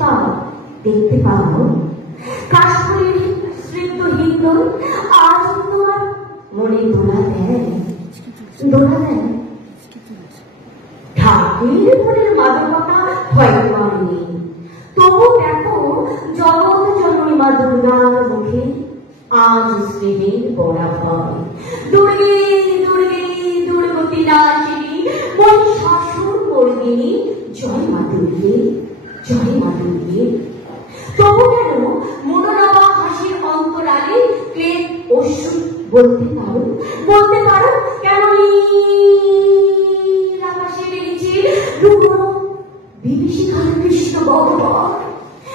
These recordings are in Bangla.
পাও, দেখতে পাও কাশ্মীর স্নিগ্ধ হিন্দন আজ তোমার মনে দোলা দেয়, দোলা দেয়। ঢাকের মনের মাদকতা হয়তো আর নেই, তবু দেখো জগৎ জননী মা দুর্গার মুখে আজ স্নেহের বলা হয়। দুর্গে দুর্গে দুর্গতি নাশিনী মহিষাসুর মর্দিনী, জয় মা দুর্গে, জয় মা দুর্গে। তবু কেন মনোরমা হাসির অন্তরালে ক্লেদ অশ্রু বলতে পারো, বলতে পারো কেন নীল আকাশের নিচে লুকোনো বিভীষিকার কৃষ্ণ ভগবান,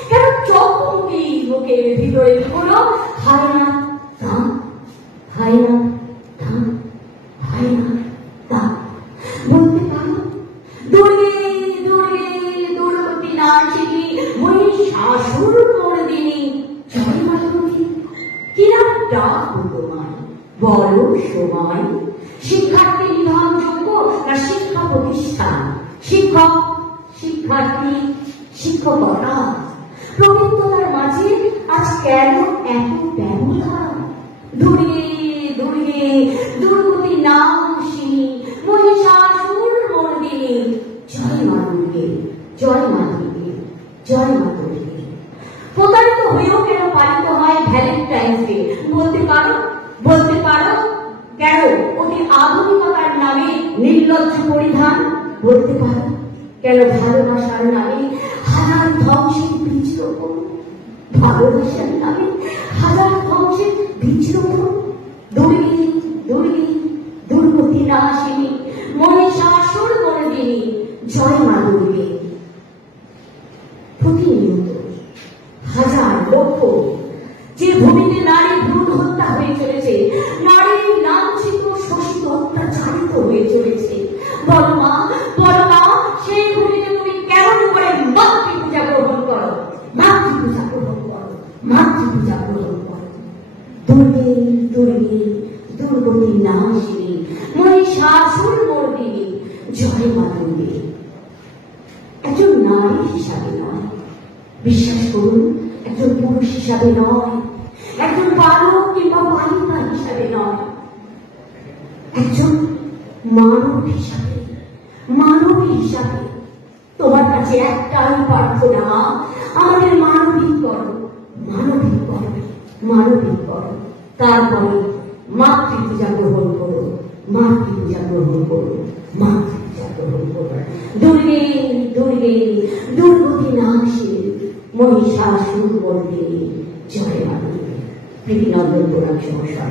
কেন চকমকি বুকের ভিতরে লুকোনো হায় না দাম, হায় না দাম, হায় না দাম। বলতে পারো দুর্গে দুর্গে দুর্গতি নাশিনী মহিষাসুর মর্দিনী, জয় মা দুর্গে। কিনা ডাক তোমায় বলো সময়, শিক্ষার্থী নিধনযোগ্য না শিক্ষা প্রতিষ্ঠান, শিক্ষক শিক্ষার্থী শিক্ষকতা প্রবৃত্ততার মাঝে আজ কেন এত ব্যবধান? দুর্গে দুর্গে দুর্গতি নাশিনী মহিষাসুর মর্দিনী, জয় মা দুর্গে, জয় মা দুর্গে, জয় মা দুর্গে। প্রতারিত হয়েও কেন পালিত হয় ভ্যালেন্টাইন্স ডে? বলতে পারো, বলতে পারো কেন অতি আধুনিকতার নামে নির্লজ্জ পরিধান? বলতে পারো কেন ভালোবাসার নামে হাজার ধ্বংসের বীজ রোপণ? ভালোবাসার নামে হাজার ধ্বংসের বীজ রোপণ। দুর্গে দুর্গে দুর্গতি নাশিনী মহিষাসুর মর্দিনী, জয় মা দুর্গে। প্রতিনিয়ত হাজার লক্ষ যে ভূমিতে নারী ভ্রূণ হত্যা হয়ে চলেছে, নারী লাঞ্ছিত শোষিত অত্যাচারিত হয়ে চলেছে, বলো মা, বলো মা, সেই ভূমিতে তুমি কেমন করে মাতৃপূজা গ্রহণ করো, মাতৃপূজা গ্রহণ করো, মাতৃপূজা গ্রহণ করো। দুর্গে দুর্গে দুর্গতি নাশিনী মহিষাসুর মর্দিনী, জয় মা দুর্গে। একজন নারী হিসাবে নয়, বিশ্বাস করুন, একজন পুরুষ হিসাবে নয়, একজন বালক কিংবা বালিকা হিসাবে নয়, একজন মানব হিসাবে, মানবী হিসাবে তোমার কাছে একটাই প্রার্থনা, আমাদের মানবিক করো, মানবিক করো, মানবিক করো। তারপরে মাতৃপূজা গ্রহণ করো, মাতৃপূজা গ্রহণ করো, মাতৃপূজা গ্রহণ করো। দুর্গে দুর্গে দুর্গতি নাশিনী মহিষাসুর মর্দিনী, জয় মা দুর্গে। প্রীতিনন্দন প্রণাম, নমস্কার।